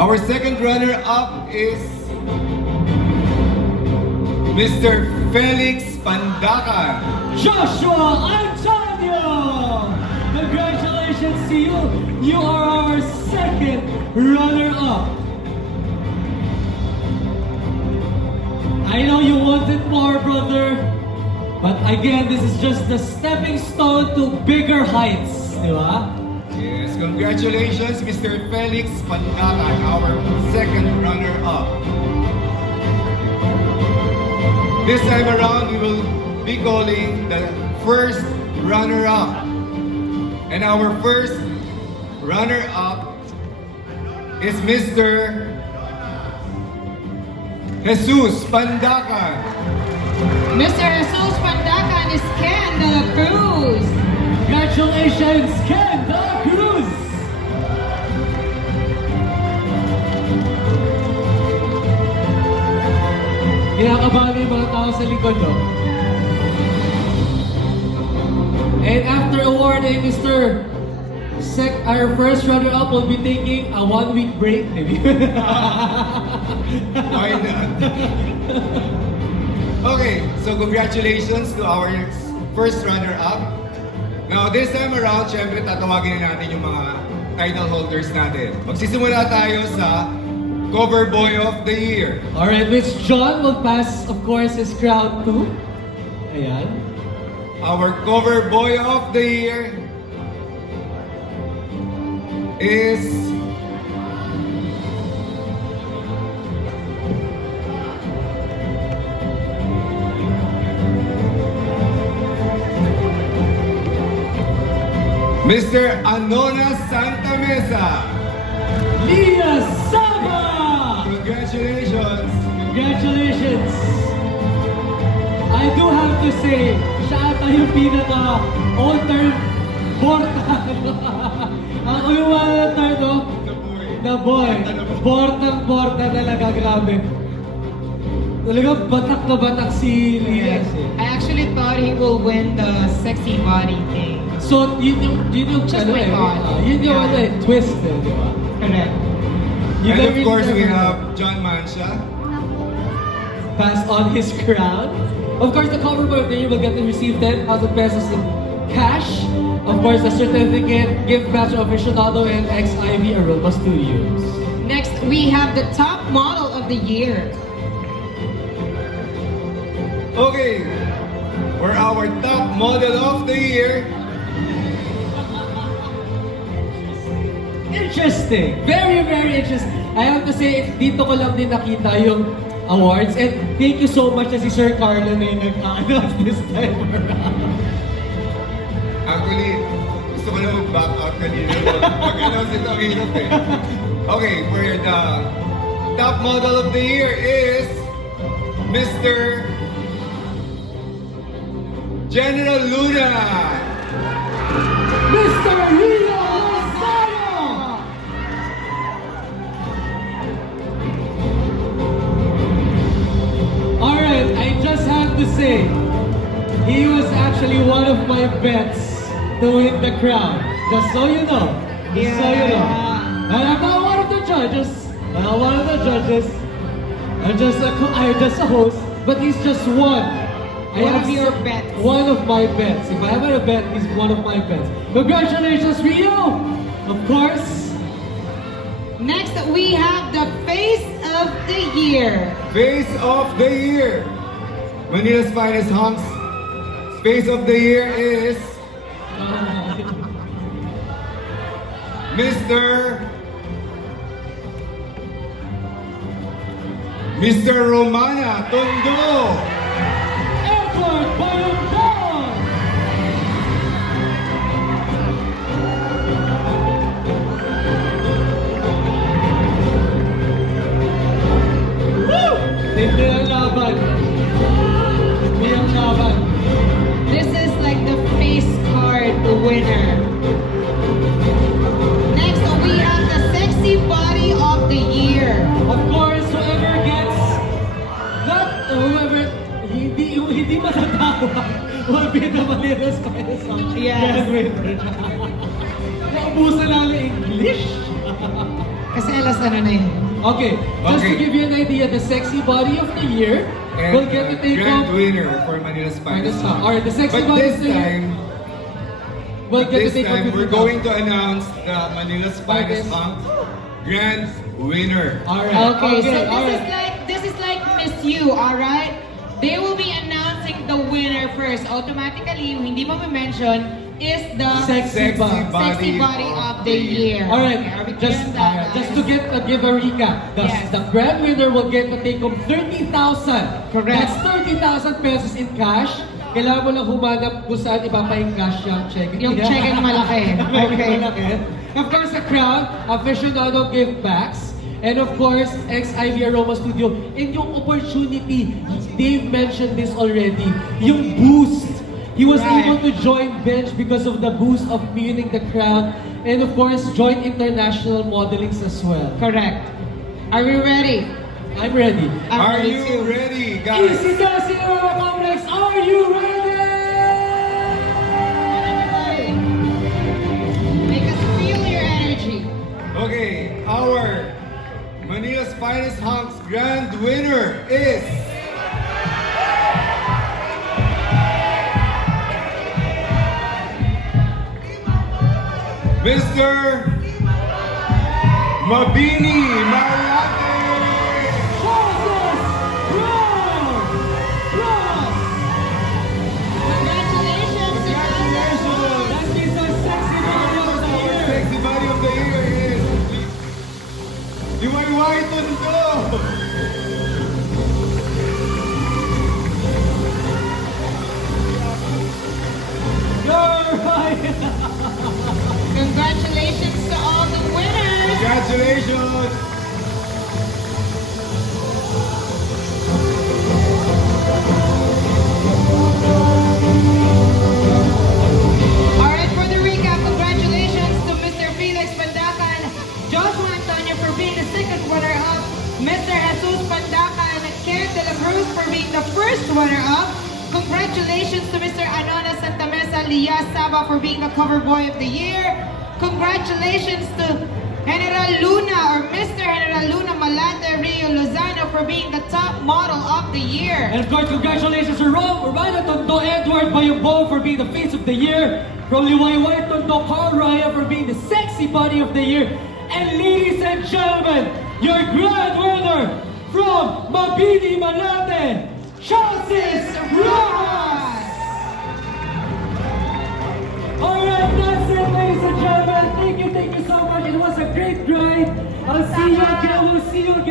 Our second runner-up is Mr. Felix Pandacan. Joshua Antonio! Congratulations to you! You are our second runner-up. I know you wanted more, brother. But again, this is just the stepping stone to bigger heights, di ba? Yes, congratulations, Mr. Felix Pandacan, our second runner-up. This time around, we will be calling the first runner-up. And our first runner-up is Mr. Jesus Pandacan. Mr. Jesus Pandacan is Ken de la Cruz. Congratulations, Ken de la Cruz! Kinakabahan yung mga tao sa likod, no? And after awarding Mr. our first runner-up will be taking a 1-week break, maybe. Why not? Okay, so congratulations to our first runner-up. Now, this time around, syempre tatawagin na natin yung mga title holders natin. Magsisimula tayo sa Cover Boy of the Year. Alright, which John will pass, of course, his crown to. Ayan. Our Cover Boy of the Year is Mr. Anona Santa Mesa. Lia Saba! Congratulations. Congratulations! I do have to say, siya ata yung pinaka-alter Borta. Ang uliwan na no? The boy. Bortang-borta talaga, grabe. Talaga batak na batak si Lia. I actually thought he will win the sexy body thing. So, yun yung Just ano my thought. yun yung Yeah. ano twist di ba? Correct. You And of never course, we know. have John Mancha. Pass on his crown. Of course, the cover boy of the year will get to receive 10,000 pesos in cash. Of course, a certificate, gift batch of aficionado, and XIV Aroma Studios. Next, we have the top model of the year. Okay, for our top model of the year, Interesting. Very, very interesting. I have to say, dito ko lang din nakita yung awards. And thank you so much na si Sir Carlo na yung nag-announce this time around. actually, gusto ko na mag-back out kanina. Mag-announce ito ang hirap eh. Okay, for the top model of the year is Mr. General Luna. Mr. Leo Lozano! Alright, I just have to say, he was actually one of my bets to win the crown. Just so you know. Just so you know. And I'm not one of the judges. I'm not one of the judges. I'm just a host, but he's just one. One of your bets. One of my bets. If I ever a bet, he's one of my bets. Congratulations, Rio! Of course. Next, we have the face of the year. Face of the year. Manila's finest hunks. Face of the year is Mr. Romana Tondo. Edward Bayondon! Woo! Hindi ang laban. Hindi ang laban. This is like the face card winner. Next, we have the sexy body of the year. Of course, whoever gets that, whoever hindi matatawa will be the Manila's finest Yes. winner. Naubusan lang ng English. Kasi alas ano na yun. Okay, just to Okay. give you an idea, the sexy body of the year And will get to take grand home. winner for Manila's Finest Hunk. Alright, the sexy But body this of the year time, will get to this take home time, we're 50,000. going to announce the Manila's Finest Finest. Hunk grand winner. Alright, Okay, so alright. this is like Miss You, alright? They will be announcing the winner first. Automatically, yung hindi mo mention is the Sexy body. sexy body of the year. Alright, Okay, are we clear on that, just guys? to give a recap, Yes. the grand winner will get to take home 30,000. Correct. That's 30,000 pesos in cash. Kailangan mo lang humanap kung saan ipapain-cash yung check. Yung check na malaki. Okay. Malaki. Of course, the crown, aficionado give backs. And of course, ex-Ivy Aroma Studio. And yung opportunity, Dave mentioned this already, yung boost. He was Right. able to join Bench because of the boost of winning the crown. And of course, join international modelings as well. Correct. Are we ready? I'm ready. I'm Are ready you too. ready, guys? Easy Dasi Aurora Complex, are you ready? Make us feel your energy. Okay, our Manila's Finest Hunks grand winner is Mr. Mabini Malate! Congratulations to Congratulations! That is our sexy body of the year. Sexy body of the year is Liwayway Tondo! You're right. Congratulations to all the winners. Congratulations! Alright, for the recap, congratulations to Mr. Felix Pandacan, Joshua Antonio for being the second runner-up, Mr. Jesus Pandacan, Karen De La Cruz for being the first runner-up. Congratulations to Mr. Anona Santa Mesa Lias Saba for being the cover boy of the year. Congratulations to General Luna or Mr. General Luna Malate Rio Lozano for being the top model of the year. And of course, congratulations to Ryan Tondo Edward Bayombo for being the face of the year. From Liwayway Tondo Carl Raya for being the sexy body of the year. And ladies and gentlemen, your grand winner from Mabini Malate, Chances Rojas! Alright, that's it, ladies and gentlemen. Thank you so much. It was a great ride. I'll see you again. We'll see you again.